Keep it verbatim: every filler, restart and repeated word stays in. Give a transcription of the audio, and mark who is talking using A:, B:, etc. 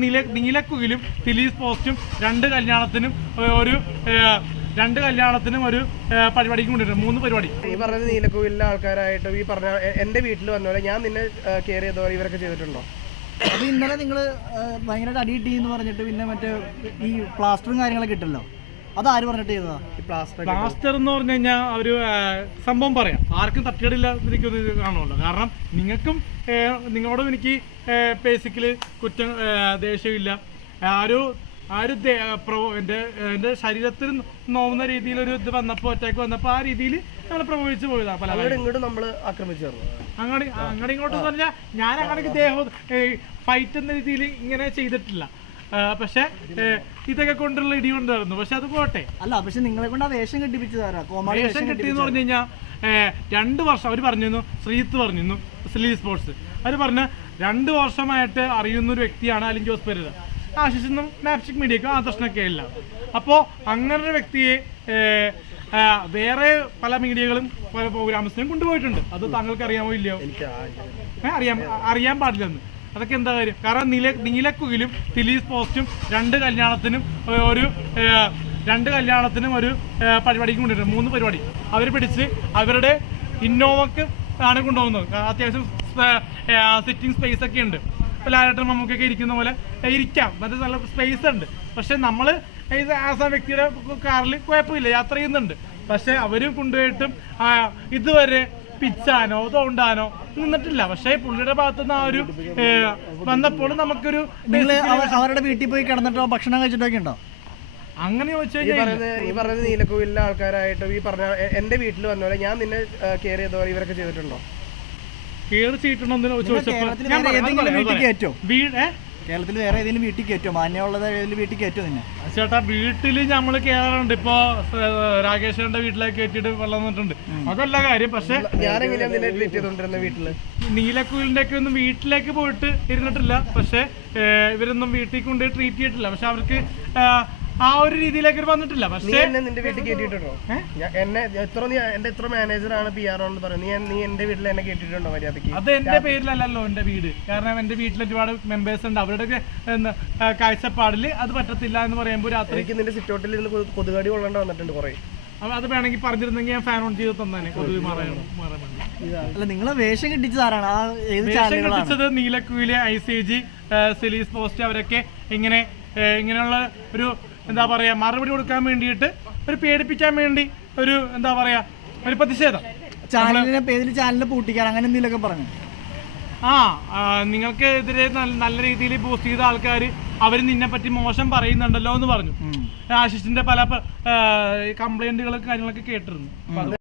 A: നീല നീലക്കുയിലും ഫിലീസ് പോസ്റ്റും രണ്ട് കല്യാണത്തിനും ഒരു രണ്ട് കല്യാണത്തിനും ഒരു പരിപാടിക്ക് കൊണ്ടിട്ടുണ്ട്. മൂന്ന് പരിപാടി.
B: ഈ പറഞ്ഞ നീലക്കുയിലെ ആൾക്കാരായിട്ട് ഈ പറഞ്ഞ എൻ്റെ വീട്ടിൽ വന്ന പോലെ ഞാൻ നിന്നെ കെയർ ചെയ്ത പോലെ ഇവരൊക്കെ ചെയ്തിട്ടുണ്ടോ?
C: അപ്പോൾ ഇന്നലെ നിങ്ങൾ ഭയങ്കരമായിട്ട് അടി കിട്ടി എന്ന് പറഞ്ഞിട്ട് പിന്നെ മറ്റേ ഈ പ്ലാസ്റ്ററും കാര്യങ്ങളൊക്കെ ഇട്ടല്ലോ, അതാര് പറഞ്ഞിട്ട് ചെയ്തതാ?
A: പ്ലാസ്റ്റർ എന്ന് പറഞ്ഞു കഴിഞ്ഞാൽ ഒരു സംഭവം പറയാം, ആർക്കും തട്ടിയിടില്ല എനിക്കൊന്ന് കാണുമല്ലോ. കാരണം നിങ്ങൾക്കും നിങ്ങളോടും എനിക്ക് ബേസിക്കലി കുറ്റം ദേഷ്യമില്ല. ആ ഒരു ആ ഒരു എൻ്റെ എൻ്റെ ശരീരത്തിൽ നോവുന്ന രീതിയിലൊരു ഇത് വന്നപ്പോൾ അറ്റാക്ക് വന്നപ്പോൾ ആ രീതിയിൽ ഞങ്ങൾ പ്രവഹിച്ചു പോയതാണ്. പല
B: ഇങ്ങോട്ടും നമ്മൾ ആക്രമിച്ചു
A: അങ്ങോട്ട് അങ്ങോട്ട് ഇങ്ങോട്ടെന്ന് പറഞ്ഞാൽ ഞാൻ അങ്ങോട്ടേക്ക് ദേഹം ഫൈറ്റ് എന്ന രീതിയിൽ ഇങ്ങനെ ചെയ്തിട്ടില്ല. പക്ഷെ ഇതൊക്കെ കൊണ്ടുള്ള ഇടി കൊണ്ടായിരുന്നു. പക്ഷെ അത് പോട്ടെ.
C: അല്ല, പക്ഷെ നിങ്ങളെ കൊണ്ട് ആ വേഷം കെട്ടിപ്പിച്ചതാരാ?
A: വേഷം കെട്ടിയെന്ന് പറഞ്ഞു കഴിഞ്ഞാൽ രണ്ട് വർഷം അവർ പറഞ്ഞിരുന്നു, ശ്രീത്ത് പറഞ്ഞിരുന്നു, സ്ലീ സ്പോർട്സ് അവർ പറഞ്ഞ രണ്ട് വർഷമായിട്ട് അറിയുന്ന ഒരു വ്യക്തിയാണ് അലിൻ ജോസ് പെരേര. ആശിഷെന്നും മാപ്സ്റ്റിക് മീഡിയക്കും ആദർശനൊക്കെ ഇല്ല. അപ്പോൾ അങ്ങനൊരു വ്യക്തിയെ വേറെ പല മീഡിയകളും പല പ്രോഗ്രാംസിനും കൊണ്ടുപോയിട്ടുണ്ട്. അത് താങ്കൾക്ക് അറിയാമോ ഇല്ലയോ? അറിയാം അറിയാൻ പാടില്ലെന്ന്. അതൊക്കെ എന്താ കാര്യം? കാരണം നീല നീലക്കുയിലും ഫിലീസ് പോസ്റ്റും രണ്ട് കല്യാണത്തിനും ഒരു രണ്ട് കല്യാണത്തിനും ഒരു പരിപാടിക്ക് കൊണ്ടിട്ടുണ്ട്. മൂന്ന് പരിപാടി അവർ പിടിച്ച് അവരുടെ ഇന്നോവക്ക് ആണ് കൊണ്ടുപോകുന്നത്. അത്യാവശ്യം സിറ്റിംഗ് സ്പേസ് ഒക്കെ ഉണ്ട്. ഇപ്പോൾ ലാലേട്ടൻ മമ്മൂക്കൊക്കെ ഇരിക്കുന്ന പോലെ ഇരിക്കാം, മറ്റേ നല്ല സ്പേസ് ഉണ്ട്. പക്ഷെ നമ്മൾ ആസാം വ്യക്തിയുടെ കാറിൽ കുഴപ്പമില്ല, യാത്ര ചെയ്യുന്നുണ്ട്. പക്ഷെ അവരും കൊണ്ടുപോയിട്ടും ഇതുവരെ പിച്ചാനോ തോണ്ടാനോ നിന്നിട്ടില്ല. പക്ഷേ പുള്ളിയുടെ ഭാഗത്തുനിന്ന് ആ ഒരു വന്നപ്പോൾ നമുക്കൊരു
C: അവരുടെ വീട്ടിൽ പോയി കിടന്നിട്ടോ ഭക്ഷണം കഴിച്ചിട്ടൊക്കെ ഉണ്ടോ?
A: അങ്ങനെ ചോദിച്ചു കഴിഞ്ഞാൽ
B: ഈ പറഞ്ഞ നീലക്കുയിലെ ആൾക്കാരായിട്ട് ഈ പറഞ്ഞ എൻ്റെ വീട്ടിൽ വന്ന പോലെ ഞാൻ നിന്നെ കെയർ ചെയ്ത പോലെ ഇവരൊക്കെ ചെയ്തിട്ടുണ്ടോ?
A: കെയർ ചെയ്തിട്ടുണ്ടോ ചോദിച്ചപ്പോൾ
C: കേരളത്തിൽ വേറെ ഏതെങ്കിലും വീട്ടിൽ കയറ്റോ? മാന്യമുള്ളത് ഏതെങ്കിലും വീട്ടിൽ കയറ്റോ നിന്നെ?
A: ചേട്ടാ വീട്ടിൽ നമ്മൾ കയറാറുണ്ട്. ഇപ്പൊ രാകേഷന്റെ വീട്ടിലേക്ക് കയറ്റിയിട്ട് വെള്ളം വന്നിട്ടുണ്ട്, അതല്ല കാര്യം. പക്ഷെ നീലക്കുയിലിന്റെ ഒക്കെ ഒന്നും വീട്ടിലേക്ക് പോയിട്ട് ഇരുന്നിട്ടില്ല. പക്ഷെ ഇവരൊന്നും വീട്ടിൽ കൊണ്ട് ട്രീറ്റ് ചെയ്തിട്ടില്ല. പക്ഷെ അവർക്ക് ആ ഒരു രീതിയിലേക്ക് വന്നിട്ടില്ല. പക്ഷേ
B: നിന്റെ വീട്ടിൽ കേട്ടിട്ടുണ്ടോ? എന്നെ എത്ര നീ എന്റെ എത്ര മാനേജറാണ് പി ആർ എന്ന് പറയുന്നത്, നീ നീ എന്റെ വീട്ടിൽ എന്നെ കേട്ടിട്ടുണ്ടോ മര്യാദക്ക്?
A: അത് എന്റെ പേരിലല്ലല്ലോ എന്റെ വീട്. കാരണം എന്റെ വീട്ടിൽ ഒരുപാട് മെമ്പേഴ്സ് ഉണ്ട്. അവരുടെ കാഴ്ചപ്പാടിൽ അത് പറ്റത്തില്ല എന്ന് പറയുമ്പോൾ രാത്രിക്ക്
B: നിന്റെ സിറ്റൗട്ടിൽ ഇരുന്ന് കൊതുകടി കൊള്ളേണ്ട വന്നിട്ടുണ്ട് കുറെ.
A: അത് വേണമെങ്കിൽ പറഞ്ഞിരുന്നെങ്കിൽ ഞാൻ ഫാൻ ഓൺ ചെയ്ത് തന്നെ കൊതുക് മാറാൻ.
C: അല്ല, നിങ്ങളെ വേഷം കെട്ടിച്ചതാരാണ്?
A: വേഷം കെട്ടിച്ചത് നീലക്കുയിലെ ഐ സി ജി, സിലീസ് പോസ്റ്റ് അവരൊക്കെ ഇങ്ങനെ ഇങ്ങനെയുള്ള ഒരു എന്താ പറയാ മറുപടി കൊടുക്കാൻ വേണ്ടിയിട്ട് ഒരു പേടിപ്പിക്കാൻ വേണ്ടി ഒരു എന്താ പറയാ ഒരു പ്രതിഷേധം.
C: ചാനലിനെ പേരിൽ ചാനലിനെ പൂട്ടിക്കാൻ അങ്ങനെ എന്തെങ്കിലുമൊക്കെ പറഞ്ഞു.
A: ആ നിങ്ങൾക്ക് എതിരെ നല്ല രീതിയിൽ ബൂസ്റ്റ് ചെയ്ത ആൾക്കാർ അവർ നിന്നെ പറ്റി മോശം പറയുന്നുണ്ടല്ലോ എന്ന് പറഞ്ഞു. ആശിഷിന്റെ പല കംപ്ലൈന്റുകളും കാര്യങ്ങളൊക്കെ കേട്ടിരുന്നു.